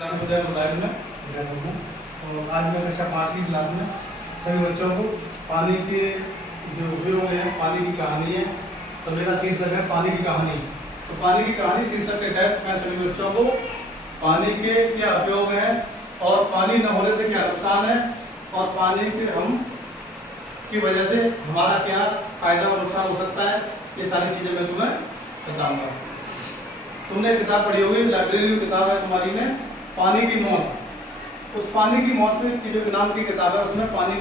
और आज मैं कक्षा 5 की क्लास में सभी बच्चों को पानी के जो उपयोग हैं, पानी की कहानी है। तो मेरा शीर्षक है पानी की कहानी। तो पानी की कहानी शीर्षक के तहत मैं सभी बच्चों को पानी के क्या उपयोग हैं और पानी न होने से क्या नुकसान है और पानी के हम की वजह से हमारा क्या फायदा और नुकसान हो सकता है, ये सारी चीज़ें मैं तुम्हें बताऊंगा। तुमने किताब पढ़ी होगी, लाइब्रेरी में किताब है तुम्हारी में पानी की मौत। उस पानी की मौत में की जो नाम की किताब है उसमें पानी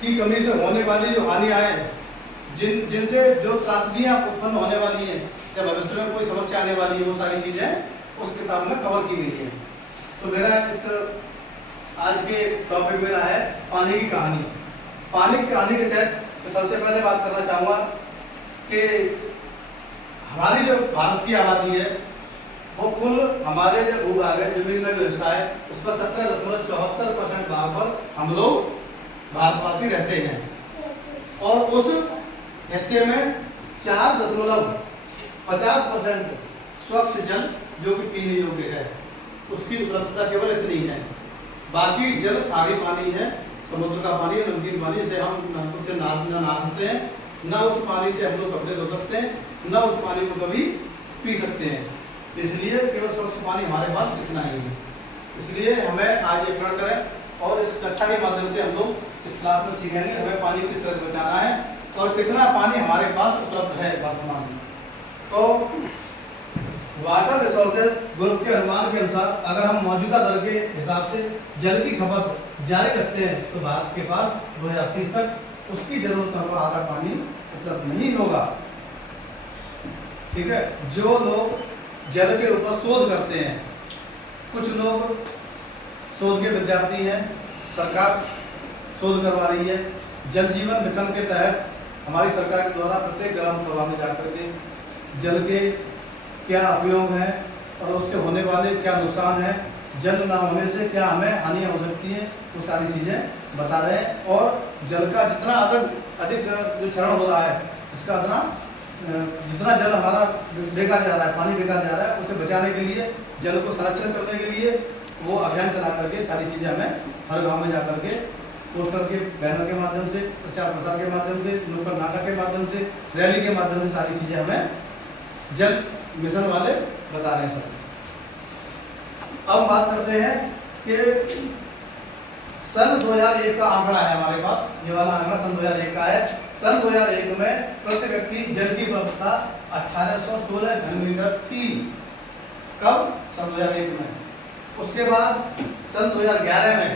की कमी से होने वाली जो हानियाँ हैं, जिनसे जो त्रासदियाँ उत्पन्न होने वाली हैं, जब भविष्य में कोई समस्या आने वाली है, वो सारी चीज़ें उस किताब में कवर की गई है। तो मेरा इस आज के टॉपिक मेरा है पानी की कहानी। पानी की कहानी के तहत तो सबसे पहले बात करना चाहूँगा कि हमारी जो भारत की आबादी है वो कुल हमारे जो भूभाग है, जमीन का जो हिस्सा है, उसका 17.74% भाग पर हम लोग भारतवासी रहते हैं और उस हिस्से में 4.50% स्वच्छ जल जो कि पीने योग्य है, उसकी उपलब्धता केवल इतनी है। बाकी जल खारी पानी है, समुद्र का पानी है, नमकीन पानी, जिसे हम नलकूप से नहा सकते हैं, न उस पानी से हम लोग कपड़े धो सकते हैं, न उस पानी को कभी पी सकते हैं। इसलिए केवल स्वच्छ पानी हमारे पास इतना ही है। इसलिए हमें आज ये प्रण करें और इस कक्षा के माध्यम से हम लोग इस क्लास में सीखेंगे हमें पानी किस तरह से बचाना है और कितना पानी हमारे पास उपलब्ध है वर्तमान में। तो वाटर रिसोर्सेज ग्रुप के अनुमान के अनुसार अगर हम मौजूदा दर के हिसाब से जल की खपत जारी रखते हैं तो भारत के पास 2030 तक उसकी जरूरतों का आधा पानी उपलब्ध नहीं होगा। ठीक है, जो लोग जल के ऊपर शोध करते हैं, कुछ लोग शोध के विद्यार्थी हैं, सरकार शोध करवा रही है। जल जीवन मिशन के तहत हमारी सरकार के द्वारा प्रत्येक ग्राम सभा में जाकर के जल के क्या उपयोग हैं और उससे होने वाले क्या नुकसान हैं, जल ना होने से क्या हमें हानियाँ हो सकती हैं, वो सारी चीज़ें बता रहे हैं। और जल का जितना अधिक जो क्षरण हो रहा है, इसका जितना जल हमारा बेकार जा रहा है, पानी बेकार जा रहा है, उसे बचाने के लिए, जल को संरक्षण करने के लिए वो अभियान चला करके सारी चीज़ें हमें हर गांव में जा करके पोस्टर के बैनर के माध्यम से, प्रचार प्रसार के माध्यम से, नुक्कड़ नाटक के माध्यम से, रैली के माध्यम से सारी चीज़ें हमें जल मिशन वाले बता रहे हैं। सर अब बात करते हैं कि सन 2001 का आंकड़ा है हमारे पास, ये वाला आंकड़ा सन 2001 का है। सन 2001 में प्रति व्यक्ति जल की उपलब्धता 1816 घनमीटर थी। कब? सन 2001 में। उसके बाद सन 2011 में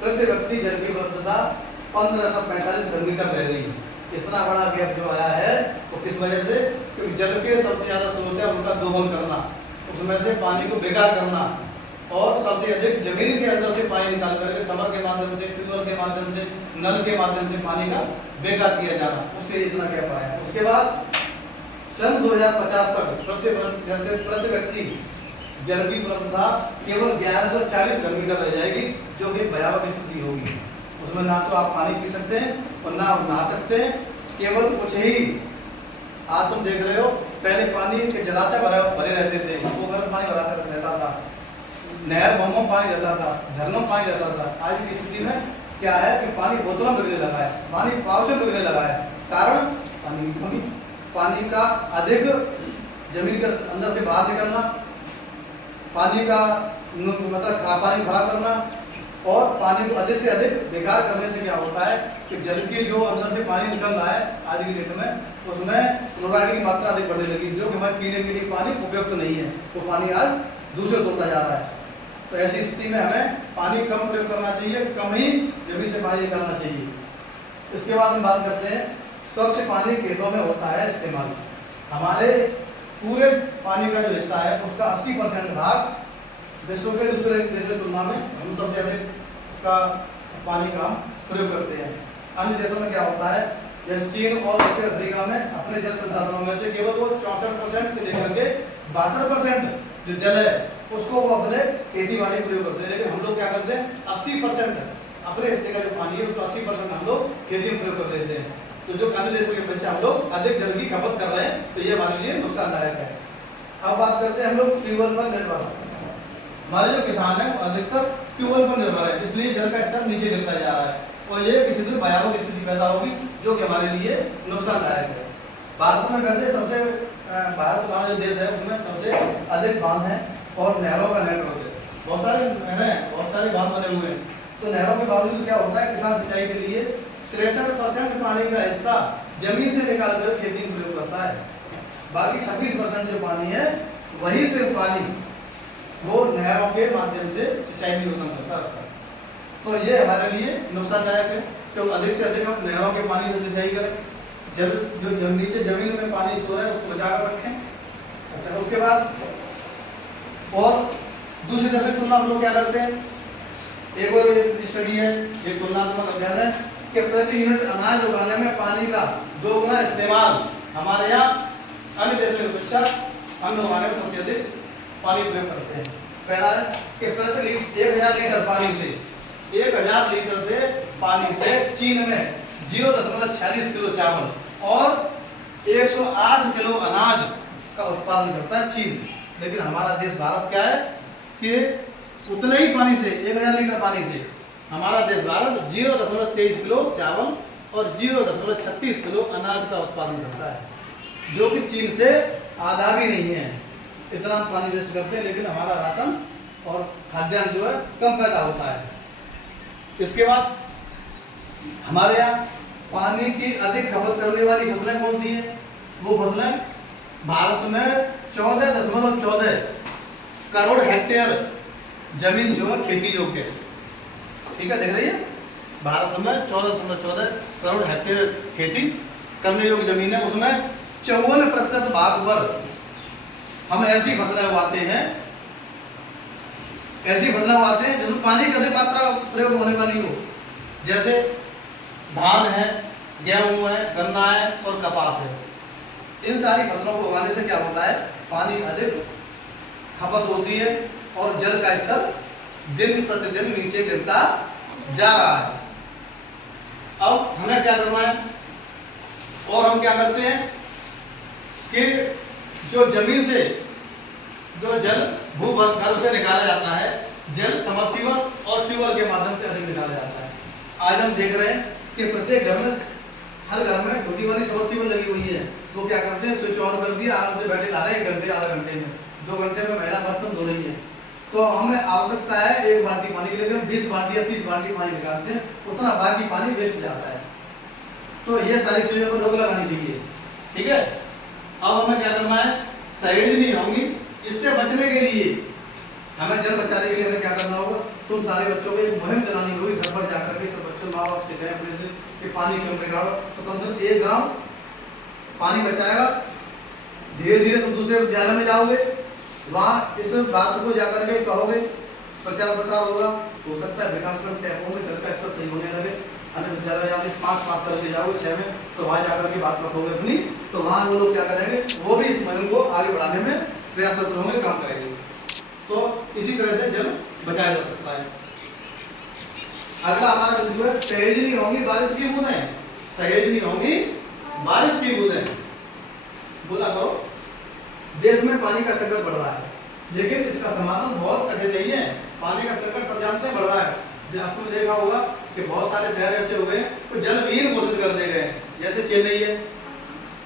प्रति व्यक्ति जल की उपलब्धता 1545 घनमीटर रह गई। इतना बड़ा गैप जो आया है वो किस वजह से? क्योंकि जल के सबसे ज़्यादा स्रोत है उनका दोहन करना, उसमें से पानी को बेकार करना और सबसे अधिक जमीन के अंदर से पानी निकाल करके समर के माध्यम से, ट्यूबवेल के माध्यम से, नल के माध्यम से पानी का बेकार किया जाना, उससे इतना गैप आया है। उसके बाद सन 2050 तक प्रति व्यक्ति जल की उपलब्धता केवल 1140 घनमीटर रह जाएगी, जो कि भयावह स्थिति होगी। उसमें ना तो आप पानी पी सकते हैं और ना नहा सकते हैं, केवल कुछ ही। आज तुम देख रहे हो, पहले पानी के जलाशय भरे रहते थे, पोखर में पानी भरा रहता था, नहर भूमों में पानी रहता था, झरनों में पानी रहता था। आज की स्थिति में क्या है कि पानी बोतलों में बिकने लगा है, पानी पाउचों में बिकने लगा है। कारण पानी की कमी, पानी का अधिक जमीन के अंदर से बाहर निकलना, पानी का मतलब पानी खराब करना और पानी को अधिक से अधिक बेकार करने से क्या होता है कि जल के जो अंदर से पानी निकल रहा है आज की डेट में, उसमें फ्लोराइड की मात्रा अधिक बढ़ने लगी, जो कि हमारे पीने के लिए पानी उपयुक्त नहीं है। वो पानी आज दूषित होता जा रहा है। तो ऐसी स्थिति में हमें पानी कम प्रयोग करना चाहिए, कम ही जमीन से पानी निकालना चाहिए। इसके बाद हम बात करते हैं स्वच्छ पानी खेतों में होता है इस्तेमाल। हमारे पूरे पानी का जो हिस्सा है उसका 80% भाग विश्व के दूसरे देशों की तुलना में हम सबसे अधिक उसका पानी का प्रयोग करते हैं। अन्य देशों में क्या होता है, जैसे चीन और दक्षिण अफ्रीका में अपने जल संसाधनों में से केवल वो 64% से लेकर के 62% जो जल है उसको वो अपने खेती बाड़ी प्रयोग करते हैं। लेकिन हम लोग क्या करते हैं, 80% अपने हिस्से का जो पानी है उसको 80% हम लोग खेती में प्रयोग कर देते हैं। तो जो अन्य देशों के अपेक्षा हम लोग अधिक जल की खपत कर रहे हैं, तो ये हमारे लिए नुकसानदायक है। अब बात करते हैं हम लोग ट्यूबवेल पर निर्भर। हमारे जो किसान है वो अधिकतर ट्यूबवेल पर निर्भर है, इसलिए जल का स्तर नीचे गिरता जा रहा है और ये किसी दिन भयावह स्थिति पैदा होगी जो कि हमारे लिए नुकसानदायक है। भारत में वैसे सबसे भारत हमारा जो देश है उसमें सबसे अधिक बांध है और नहरों का नेटवर्क है। बहुत सारे नहरें हैं, बहुत सारे बांध बने हुए हैं। तो नहरों के बावजूद क्या होता है, किसान सिंचाई के लिए 63% पानी का हिस्सा जमीन से निकाल कर खेती में प्रयोग करता है। बाकी 26% जो पानी है वही सिर्फ पानी वो नहरों के माध्यम से सिंचाई में उत्पन्न करता है। तो ये हमारे लिए नुकसानदायक है, तो अधिक से अधिक हम नहरों के पानी से सिंचाई करें। जो नीचे जमीन में पानी स्टोर है उसको बचा कर रखें। अच्छा, उसके बाद और दूसरी तरह से तुलना हम लोग क्या करते हैं, एक और स्टडी है, एक तुलनात्मक अध्ययन है कि प्रति यूनिट अनाज उगाने में पानी का 2 गुना इस्तेमाल हमारे यहाँ अन्य देशों की अपेक्षा अन्न उगाने में सबसे अधिक पानी प्रयोग करते हैं। पहला है कि प्रति 1000 लीटर पानी से 1000 लीटर से पानी से चीन में 0.46 किलो चावल और 108 किलो अनाज का उत्पादन करता है चीन। लेकिन हमारा देश भारत क्या है कि उतने ही पानी से 1000 लीटर पानी से हमारा देश भारत 0.23 किलो चावल और 0.36 किलो अनाज का उत्पादन करता है, जो कि चीन से आधा भी नहीं है। इतना हम पानी वेस्ट करते हैं लेकिन हमारा राशन और खाद्यान्न जो है कम पैदा होता है। इसके बाद हमारे यहाँ पानी की अधिक खपत करने वाली फसलें कौन सी हैं? वो फसलें भारत में 14.14 करोड़ हेक्टेयर जमीन जो है खेती योग्य है। ठीक है, देख रही है, भारत में 14.14 करोड़ हेक्टेयर खेती करने योग्य जमीन है। उसमें 54% भाग पर हम ऐसी फसलें उगाते हैं जिसमें पानी की अधिक मात्रा प्रयोग होने वाली हो, जैसे धान है, गेहूं है, गन्ना है और कपास है। इन सारी फसलों को उगाने से क्या होता है, पानी अधिक खपत होती है और जल का स्तर दिन प्रतिदिन नीचे गिरता जा रहा है। अब हमें क्या करना है, और हम क्या करते हैं कि जो जमीन से जो जल भूगर्भ से निकाला जाता है, जल समरसीबल और ट्यूबवेल के माध्यम से अधिक निकाला जाता है। आज हम देख रहे हैं कि प्रत्येक घर में, हर घर में छोटी वाली समरसीबल लगी हुई है। तो क्या करते हैं, स्विच ऑन कर दिया, आराम से बैठे ला रहे हैं, 1 घंटे आधा घंटे में 2 घंटे में महिला बर्तन धो रही है। तो हमें आवश्यकता है 1 बाल्टी पानी के लिए 20 बाल्टी या 30 बाल्टी पानी निकालते हैं, उतना बाकी पानी वेस्ट जाता है। तो ये सारी चीजों पर रोक लगानी चाहिए। ठीक है, अब हमें क्या करना है, सहेज नहीं होंगी, इससे बचने के लिए हमें जल बचाने के लिए हमें क्या करना होगा, तुम सारे बच्चों को एक मुहिम चलानी होगी, घर पर जाकर के सब बच्चों माँ बाप से कहें अपने से कि पानी कम बिगाड़ो। तो कम से कम एक गाँव पानी बचाएगा। धीरे धीरे तुम दूसरे विद्यालय में जाओगे, वहाँ इस बात को जाकर के कहोगे, प्रचार प्रसार होगा, हो सकता है विकासखंड से होंगे, जल का स्तर सही होने लगे। अन्य विद्यालय यहाँ से 5 पास करके जाओगे 6 में, तो वहाँ जाकर के बात रखोगे अपनी, तो वहाँ वो लोग क्या करेंगे, वो भी इस मुहिम को आगे बढ़ाने में प्रयासरत होंगे, काम करेंगे। तो इसी तरह से जल बचाया जा सकता है। अगला हमारा बिंदु है, सहेज नहीं होंगी बारिश की बूंदें। सहेज नहीं होंगी बारिश की बूंदें। बोला करो, देश में पानी का संकट बढ़ रहा है, लेकिन इसका समाधान बहुत कठिन नहीं है। पानी का संकट सब जानते हैं बढ़ रहा है। आपने देखा होगा कि बहुत सारे शहर ऐसे हो गए तो जलविहीन घोषित कर दिए गए। जैसे चेन्नई है,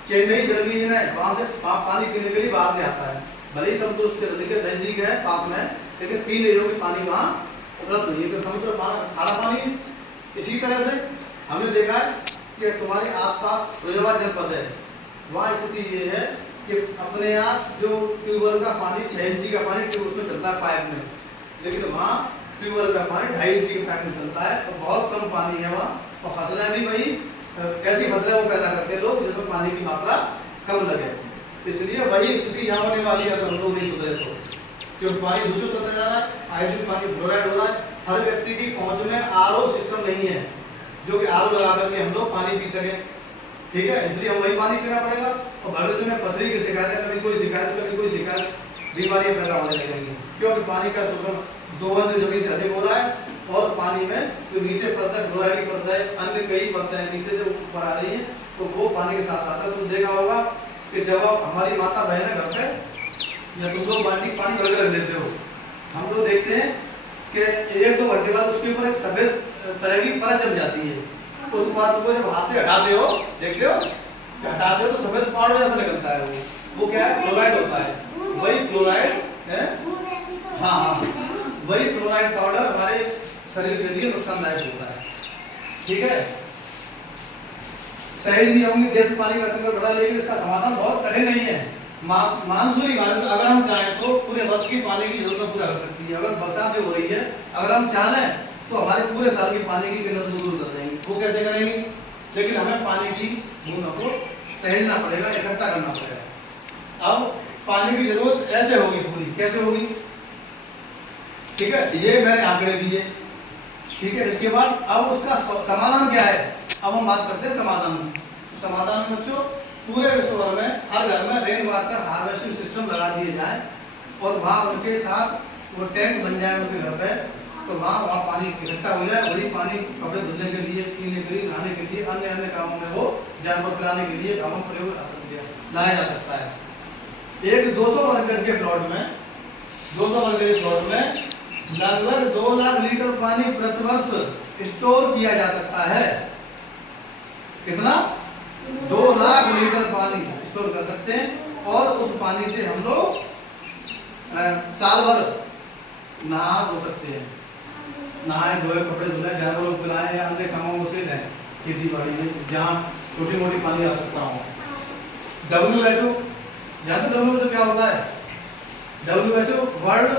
चेन्नई जलविहीन है, वहां से पानी पीने के लिए बाहर से आता है। भले ही समुद्र उसके नजदीक है, पास में, लेकिन पीने योग्य पानी वहाँ उपलब्ध नहीं है। तो समुद्र खारा पानी। इसी तरह से हमने देखा है कि तुम्हारे आसपास फिरोजाबाद जनपद है, वहाँ स्थिति ये है कि अपने यहाँ जो ट्यूबवेल का पानी 6 इंची का पानी उसमें चलता है पाइप में, लेकिन वहाँ ट्यूबवेल का पानी 2.5 इंची के पाइप में चलता है और बहुत कम पानी है वहाँ। और फसलें भी वही ऐसी फसलें वो पैदा करते हैं लोग जिसमें पानी की मात्रा कम लगे। इसलिए वही स्थिति यहाँ होने वाली है अगर हम लोग नहीं सुधरे तो, क्योंकि पानी दूषित होता जा रहा है, आए दिन पानी फ्लोराइड हो रहा है। हर व्यक्ति की पहुँच में आरओ सिस्टम नहीं है जो कि आरओ लगा करके हम लोग पानी पी सकें। ठीक है, इसलिए हम वही पानी पीना पड़ेगा और भविष्य में पथरी की शिकायतें, कभी कोई शिकायत, बीमारियां पैदा होने लगेंगी, क्योंकि पानी का शोषण दोहन जो जमीन से अधिक हो रहा है और पानी में जो नीचे परत है, फ्लोराइड की परत है, अन्य कई परतें हैं नीचे जो ऊपर आ रही है, तो वो पानी के साथ आता है। तो देखा होगा कि जब आप हमारी माता बहनें घर पे या तुम लोग बाल्टी पानी भर के रख लेते हो, हम लोग देखते हैं कि 1-2 घंटे बाद उसके ऊपर एक सफेद तरह की परत जम जाती है। उस परत को जब हाथ से हटाते हो, देखते हो हटाते हो तो सफेद पाउडर जैसा निकलता है। वो क्या है? फ्लोराइड होता है। वही फ्लोराइड है, हाँ, वही फ्लोराइड पाउडर हमारे शरीर के लिए नुकसानदायक होता है। ठीक है, सहज नहीं होंगे जैसे पानी का स्तर बढ़ा, लेकिन इसका समाधान बहुत कठिन नहीं है। मानसूनी बारिश अगर हम चाहें तो पूरे वर्ष की पानी की जरूरत पूरा कर सकती है। अगर बरसात जो हो रही है, अगर हम चाहें तो हमारे पूरे साल की पानी की किल्लत दूर कर देंगे। वो कैसे करेंगे? लेकिन हमें पानी की बूंदों को सहेजना पड़ेगा, इकट्ठा करना पड़ेगा। अब पानी की जरूरत ऐसे होगी पूरी, कैसे होगी? ठीक है, ये मैंने आंकड़े दिए। ठीक है, इसके बाद अब उसका समाधान क्या है? अब हम बात करते हैं समाधान में। समाधान में बच्चों पूरे विश्व भर में हर घर में रेन वाटर हार्वेस्टिंग सिस्टम लगा दिए जाए और वहाँ उनके साथ वो टैंक बन जाए उनके घर पे, तो वहाँ पानी इकट्ठा हो जाए। वही पानी कपड़े धुलने के लिए, पीने के लिए, नहाने के लिए, अन्य अन्य कामों में वो जानवर पिलाने के लिए कामों प्रयोग लाया जा सकता है। एक 200 वर्ग गज के प्लॉट में 200 वर्ग के प्लॉट में लगभग 2 लाख लीटर पानी प्रति वर्ष स्टोर किया जा सकता है। कितना? 2 लाख लीटर पानी स्टोर कर सकते हैं और उस पानी से हम लोग साल भर नहा धो सकते हैं। नहाए धोए, कपड़े धुले, जानवरों को पिलाएं या अन्य कामों से लें खेती बाड़ी में जहाँ छोटी मोटी पानी आ सकता हो। WHO जानते हो WHO क्या होता है? WHO वर्ल्ड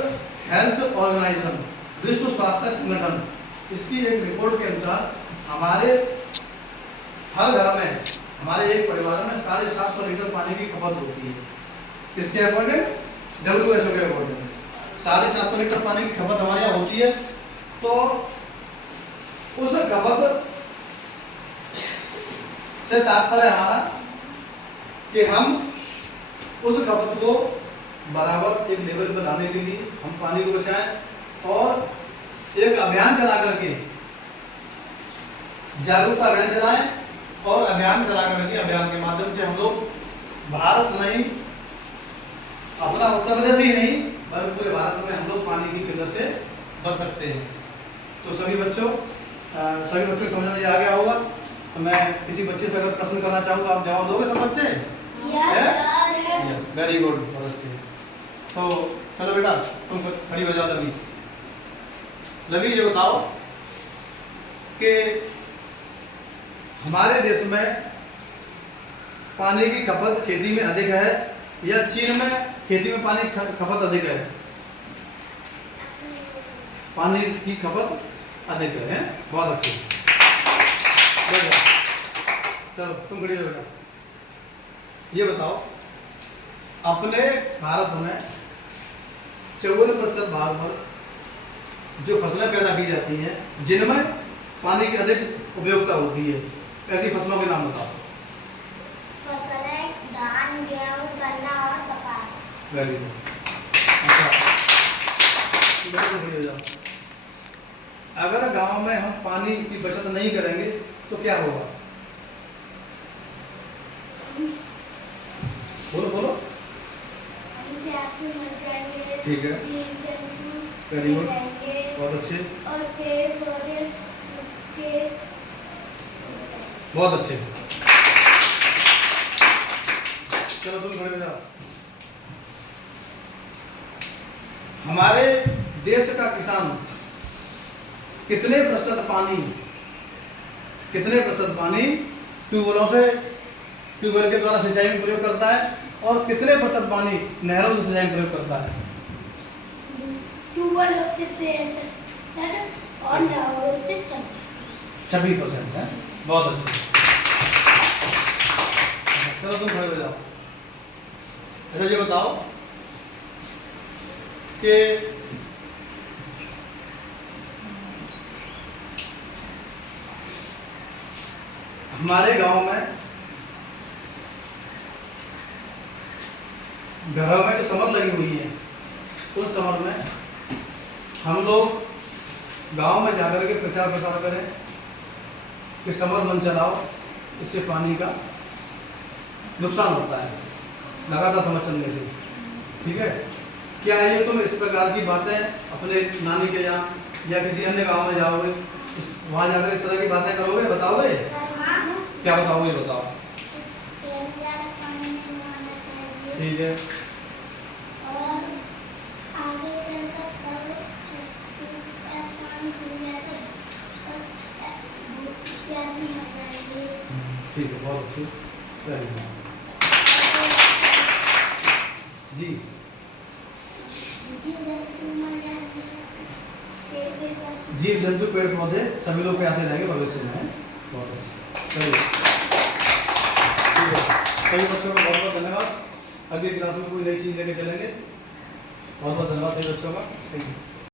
हेल्थ ऑर्गेनाइजेशन, विश्व स्वास्थ्य संगठन, इसकी एक रिपोर्ट के अनुसार हमारे हर घर में, हमारे एक परिवार में 750 लीटर पानी की खपत होती है। किसके अकॉर्डिंग? WHO के अकॉर्डिंग 750 लीटर पानी की खपत हमारे यहाँ होती है। तो उस खपत से तात्पर्य हमारा कि हम उस खपत को बराबर एक लेवल पर लाने के लिए हम पानी को बचाएं और एक अभियान चला करके, जागरूकता अभियान चलाएं और अभियान चला करके अभियान के माध्यम से हम लोग भारत नहीं, अपना उत्तर प्रदेश ही नहीं बल्कि पूरे भारत में हम लोग पानी की किल्लत से बच सकते हैं। तो सभी बच्चों को समझ में आ गया होगा। तो मैं किसी बच्चे से अगर प्रश्न करना चाहूँगा, आप जवाब दोगे सब बच्चे? यस, वेरी गुड, बहुत अच्छे। तो चलो बेटा तुम खड़ी हो जाओ। लवी ये बताओ कि हमारे देश में पानी की खपत खेती में अधिक है या चीन में खेती में पानी की खपत अधिक है? पानी की खपत अधिक है, बहुत अच्छे। चलो तुम खड़ी हो बेटा। ये बताओ अपने भारत में 54% भाग पर जो फसलें पैदा की जाती हैं जिनमें पानी की अधिक उपयोगिता होती है, ऐसी फसलों के नाम बताओ। फसलें धान, गेहूं, गन्ना और कपास। Very good. अच्छा, अगर गांव में हम पानी की बचत नहीं करेंगे तो क्या होगा? बोलो बोलो। प्यासे मर जाएंगे, ठीक है, जीव-जंतु वेरी गुड, रहेंगे बहुत अच्छे, और पेड़-पौधे सूख जाएंगे। बहुत अच्छे। चलो तुम खड़े हो जाओ। हमारे देश का किसान कितने प्रतिशत पानी ट्यूबवेलों से, ट्यूबवेल के द्वारा सिंचाई में प्रयोग करता है और कितने प्रतिशत पानी नहरों से सिंचाई में प्रयोग करता है? ट्यूबवेल से 63% और नहरों से 26% है, बहुत अच्छे। चलो तुम खड़े हो जाओ। अच्छा ये बताओ कि हमारे गांव में घरों में जो समर लगी हुई है, उन समर में हम लोग गांव में जाकर के प्रचार प्रसार करें कि समर बंद चलाओ, इससे पानी का नुकसान होता है लगातार समर चलने से। ठीक है, क्या ये तुम इस प्रकार की बातें अपने नानी के यहाँ या किसी अन्य गांव में जाओगे, वहाँ जाकर इस तरह की बातें करोगे, बताओगे? क्या बताओगे, बताओ। ठीक है। और आगे चलकर सब आसान हो जाएगा, बस क्या नहीं हो जाएंगे। ठीक है, बहुत अच्छी। जी जीव जंतु पेड़ पौधे सभी लोग कैसे रहेंगे भविष्य में। बहुत अच्छा, चलिए ठीक है। सभी बच्चों का बहुत बहुत धन्यवाद। अगली क्लास में कोई नई चीज़ लेके चलेंगे। बहुत बहुत धन्यवाद सभी बच्चों का। Thank you.